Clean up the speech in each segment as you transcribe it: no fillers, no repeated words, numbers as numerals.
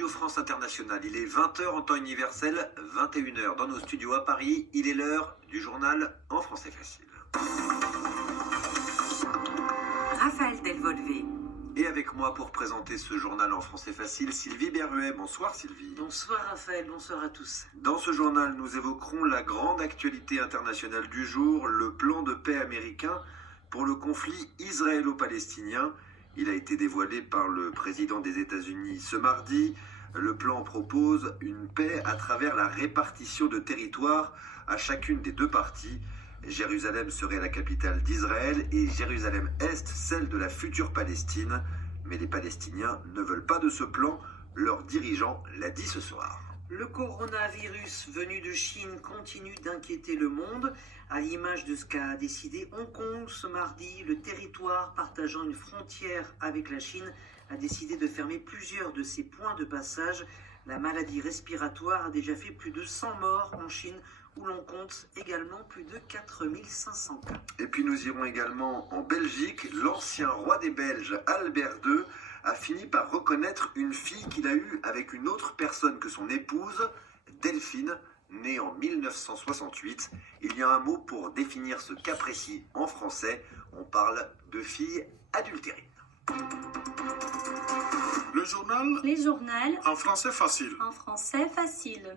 Radio France Internationale. Il est 20 h en temps universel, 21 h dans nos studios à Paris. Il est l'heure du journal en français facile. Raphaël Delvolvé. Et avec moi pour présenter ce journal en français facile, Sylvie Berruet. Bonsoir Sylvie. Bonsoir Raphaël, bonsoir à tous. Dans ce journal, nous évoquerons la grande actualité internationale du jour, le plan de paix américain pour le conflit israélo-palestinien. Il a été dévoilé par le président des États-Unis ce mardi. Le plan propose une paix à travers la répartition de territoires à chacune des deux parties. Jérusalem serait la capitale d'Israël et Jérusalem-Est celle de la future Palestine. Mais les Palestiniens ne veulent pas de ce plan. Leur dirigeant l'a dit ce soir. Le coronavirus venu de Chine continue d'inquiéter le monde. À l'image de ce qu'a décidé Hong Kong ce mardi, le territoire partageant une frontière avec la Chine a décidé de fermer plusieurs de ses points de passage. La maladie respiratoire a déjà fait plus de 100 morts en Chine, où l'on compte également plus de 4500 cas. Et puis nous irons également en Belgique. L'ancien roi des Belges, Albert II, a fini par reconnaître une fille qu'il a eue avec une autre personne que son épouse, Delphine, née en 1968. Il y a un mot pour définir ce cas précis en français. On parle de fille adultérine. Le journal. Les journaux. En français facile. En français facile.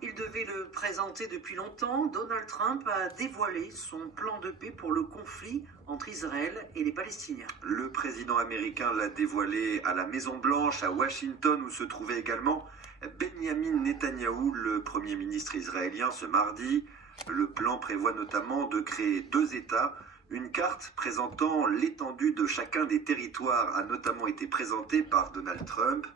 Il devait le présenter depuis longtemps. Donald Trump a dévoilé son plan de paix pour le conflit entre Israël et les Palestiniens. Le président américain l'a dévoilé à la Maison-Blanche, à Washington, où se trouvait également Benjamin Netanyahou, le premier ministre israélien, ce mardi. Le plan prévoit notamment de créer deux États. Une carte présentant l'étendue de chacun des territoires a notamment été présentée par Donald Trump.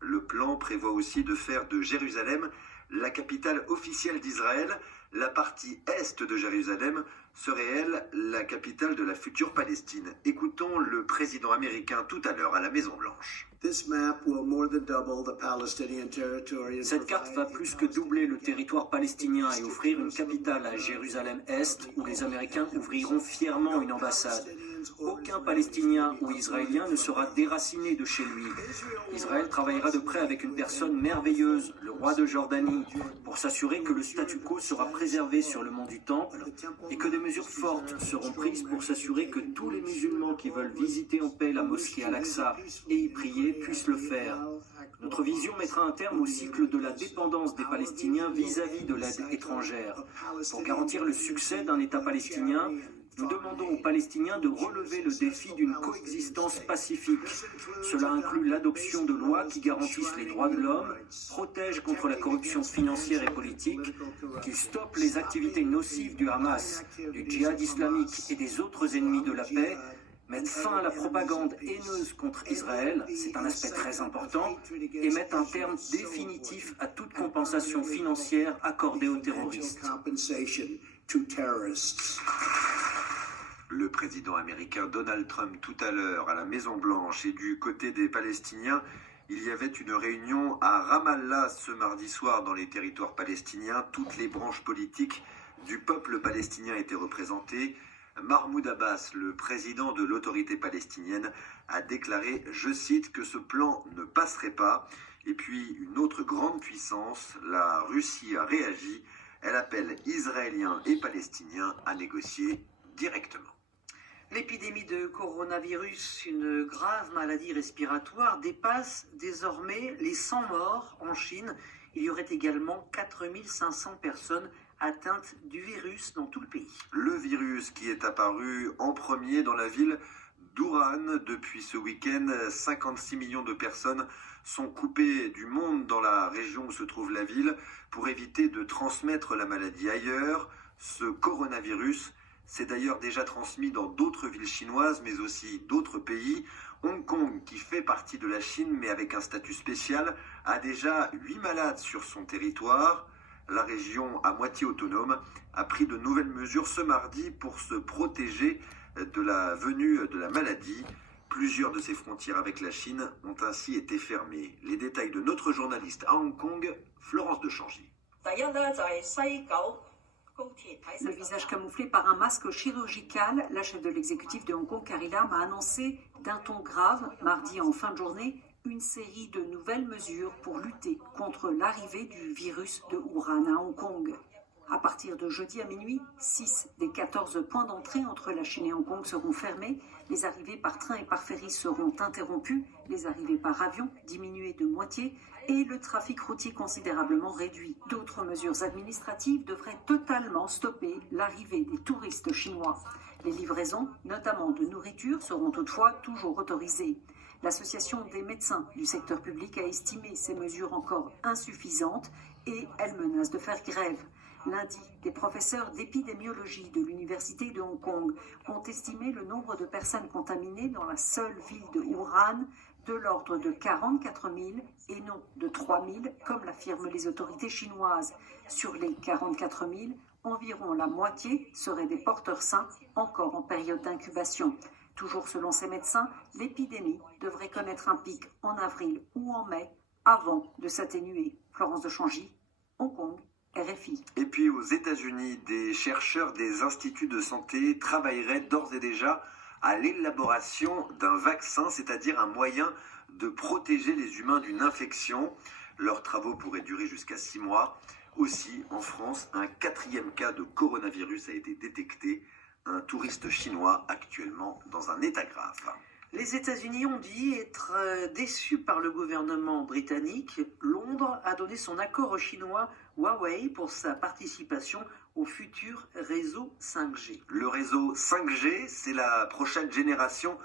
Le plan prévoit aussi de faire de Jérusalem la capitale officielle d'Israël. La partie est de Jérusalem serait, elle, la capitale de la future Palestine. Écoutons le président américain tout à l'heure à la Maison-Blanche. Cette carte va plus que doubler le territoire palestinien et offrir une capitale à Jérusalem-Est où les Américains ouvriront fièrement une ambassade. Aucun Palestinien ou Israélien ne sera déraciné de chez lui. Israël travaillera de près avec une personne merveilleuse, le roi de Jordanie, pour s'assurer que le statu quo sera préservé sur le mont du Temple et que des mesures fortes seront prises pour s'assurer que tous les musulmans qui veulent visiter en paix la mosquée Al-Aqsa et y prier puissent le faire. Notre vision mettra un terme au cycle de la dépendance des Palestiniens vis-à-vis de l'aide étrangère. Pour garantir le succès d'un État palestinien, nous demandons aux Palestiniens de relever le défi d'une coexistence pacifique. Cela inclut l'adoption de lois qui garantissent les droits de l'homme, protègent contre la corruption financière et politique, qui stoppent les activités nocives du Hamas, du djihad islamique et des autres ennemis de la paix, mettent fin à la propagande haineuse contre Israël, c'est un aspect très important, et mettent un terme définitif à toute compensation financière accordée aux terroristes. Le président américain Donald Trump tout à l'heure à la Maison-Blanche, et du côté des Palestiniens, il y avait une réunion à Ramallah ce mardi soir dans les territoires palestiniens. Toutes les branches politiques du peuple palestinien étaient représentées. Mahmoud Abbas, le président de l'autorité palestinienne, a déclaré, je cite, que ce plan ne passerait pas. Et puis une autre grande puissance, la Russie, a réagi. Elle appelle Israéliens et Palestiniens à négocier directement. L'épidémie de coronavirus, une grave maladie respiratoire, dépasse désormais les 100 morts en Chine. Il y aurait également 4500 personnes atteintes du virus dans tout le pays. Le virus qui est apparu en premier dans la ville d'Ouran depuis ce week-end, 56 millions de personnes sont coupées du monde dans la région où se trouve la ville pour éviter de transmettre la maladie ailleurs. Ce coronavirus s'est d'ailleurs déjà transmis dans d'autres villes chinoises, mais aussi d'autres pays. Hong Kong, qui fait partie de la Chine, mais avec un statut spécial, a déjà 8 malades sur son territoire. La région, à moitié autonome, a pris de nouvelles mesures ce mardi pour se protéger de la venue de la maladie. Plusieurs de ses frontières avec la Chine ont ainsi été fermées. Les détails de notre journaliste à Hong Kong, Florence de Changy. Le visage camouflé par un masque chirurgical, la chef de l'exécutif de Hong Kong, Carrie Lam, a annoncé d'un ton grave, mardi en fin de journée, une série de nouvelles mesures pour lutter contre l'arrivée du virus de Wuhan à Hong Kong. À partir de jeudi à minuit, 6 des 14 points d'entrée entre la Chine et Hong Kong seront fermés. Les arrivées par train et par ferry seront interrompues, les arrivées par avion diminuées de moitié et le trafic routier considérablement réduit. D'autres mesures administratives devraient totalement stopper l'arrivée des touristes chinois. Les livraisons, notamment de nourriture, seront toutefois toujours autorisées. L'Association des médecins du secteur public a estimé ces mesures encore insuffisantes et elle menace de faire grève. Lundi, des professeurs d'épidémiologie de l'Université de Hong Kong ont estimé le nombre de personnes contaminées dans la seule ville de Wuhan de l'ordre de 44 000 et non de 3 000, comme l'affirment les autorités chinoises. Sur les 44 000, environ la moitié seraient des porteurs sains encore en période d'incubation. Toujours selon ces médecins, l'épidémie devrait connaître un pic en avril ou en mai avant de s'atténuer. Florence de Changy, Hong Kong, RFI. Et puis aux États-Unis, des chercheurs des instituts de santé travailleraient d'ores et déjà à l'élaboration d'un vaccin, c'est-à-dire un moyen de protéger les humains d'une infection. Leurs travaux pourraient durer jusqu'à 6 mois. Aussi, en France, un 4e cas de coronavirus a été détecté. Un touriste chinois actuellement dans un état grave. Les États-Unis ont dit être déçus par le gouvernement britannique. Londres a donné son accord au chinois Huawei pour sa participation au futur réseau 5G. Le réseau 5G, c'est la prochaine génération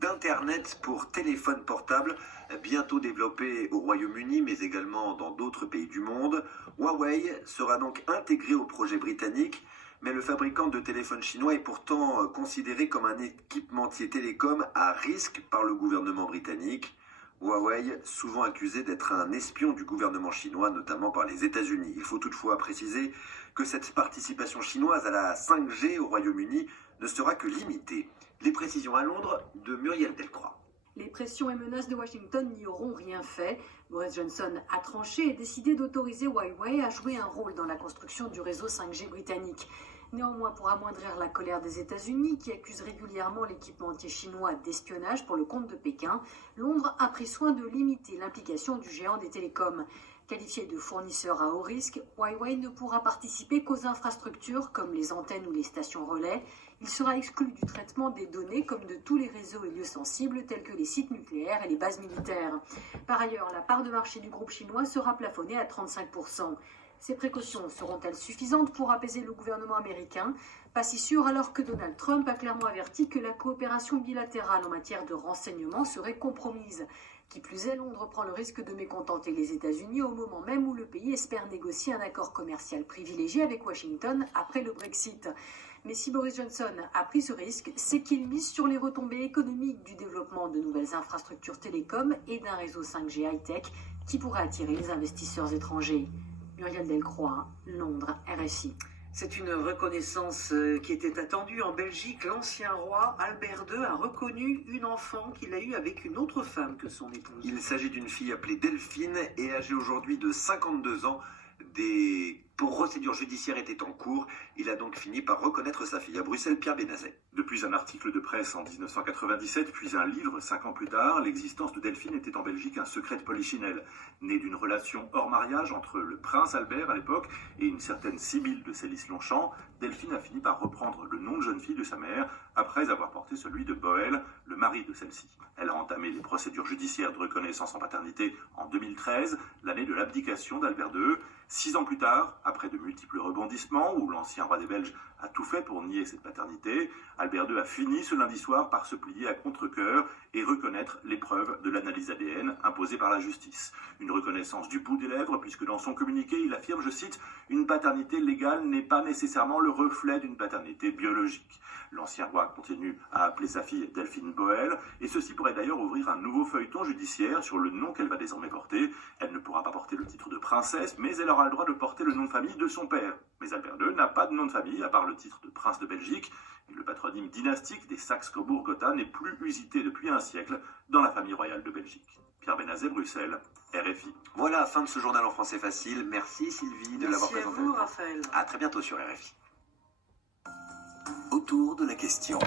d'Internet pour téléphone portable, bientôt développé au Royaume-Uni, mais également dans d'autres pays du monde. Huawei sera donc intégré au projet britannique. Mais le fabricant de téléphones chinois est pourtant considéré comme un équipementier télécom à risque par le gouvernement britannique. Huawei, souvent accusé d'être un espion du gouvernement chinois, notamment par les États-Unis. Il faut toutefois préciser que cette participation chinoise à la 5G au Royaume-Uni ne sera que limitée. Les précisions à Londres de Muriel Delcroix. Les pressions et menaces de Washington n'y auront rien fait. Boris Johnson a tranché et décidé d'autoriser Huawei à jouer un rôle dans la construction du réseau 5G britannique. Néanmoins, pour amoindrir la colère des États-Unis, qui accusent régulièrement l'équipementier chinois d'espionnage pour le compte de Pékin, Londres a pris soin de limiter l'implication du géant des télécoms. Qualifié de fournisseur à haut risque, Huawei ne pourra participer qu'aux infrastructures comme les antennes ou les stations relais. Il sera exclu du traitement des données comme de tous les réseaux et lieux sensibles tels que les sites nucléaires et les bases militaires. Par ailleurs, la part de marché du groupe chinois sera plafonnée à 35%. Ces précautions seront-elles suffisantes pour apaiser le gouvernement américain? Pas si sûr, alors que Donald Trump a clairement averti que la coopération bilatérale en matière de renseignement serait compromise. Qui plus est, Londres prend le risque de mécontenter les États-Unis au moment même où le pays espère négocier un accord commercial privilégié avec Washington après le Brexit. Mais si Boris Johnson a pris ce risque, c'est qu'il mise sur les retombées économiques du développement de nouvelles infrastructures télécom et d'un réseau 5G high-tech qui pourrait attirer les investisseurs étrangers. Muriel Delcroix, Londres, RFI. C'est une reconnaissance qui était attendue. En Belgique, l'ancien roi Albert II a reconnu une enfant qu'il a eue avec une autre femme que son épouse. Il s'agit d'une fille appelée Delphine et âgée aujourd'hui de 52 ans. Des procédures judiciaires étaient en cours. Il a donc fini par reconnaître sa fille. À Bruxelles, Pierre Bénazet. Depuis un article de presse en 1997, puis un livre 5 ans plus tard, l'existence de Delphine était en Belgique un secret de polichinelle, né d'une relation hors mariage entre le prince Albert à l'époque et une certaine Sibylle de Célis-Longchamp. Delphine a fini par reprendre le nom de jeune fille de sa mère après avoir porté celui de Boel, le mari de celle-ci. Elle a entamé les procédures judiciaires de reconnaissance en paternité en 2013, l'année de l'abdication d'Albert II. 6 ans plus tard, après de multiples rebondissements où l'ancien roi des Belges a tout fait pour nier cette paternité, Albert II a fini ce lundi soir par se plier à contre-cœur et reconnaître l'épreuve de l'analyse ADN imposée par la justice. Une reconnaissance du bout des lèvres, puisque dans son communiqué, il affirme, je cite, « Une paternité légale n'est pas nécessairement le reflet d'une paternité biologique ». L'ancien roi continue à appeler sa fille Delphine Boel, et ceci pourrait d'ailleurs ouvrir un nouveau feuilleton judiciaire sur le nom qu'elle va désormais porter. Elle ne pourra pas porter le titre de princesse, mais elle aura le droit de porter le nom de famille de son père. Mais Albert II n'a pas de nom de famille, à part le titre de prince de Belgique, et le patronyme dynastique des Saxe-Cobourg-Gotha n'est plus usité depuis un siècle dans la famille royale de Belgique. Pierre Bénazet, Bruxelles, RFI. Voilà, fin de ce journal en français facile. Merci Sylvie de l'avoir présenté. Merci à vous, Raphaël. À très bientôt sur RFI. Autour de la question.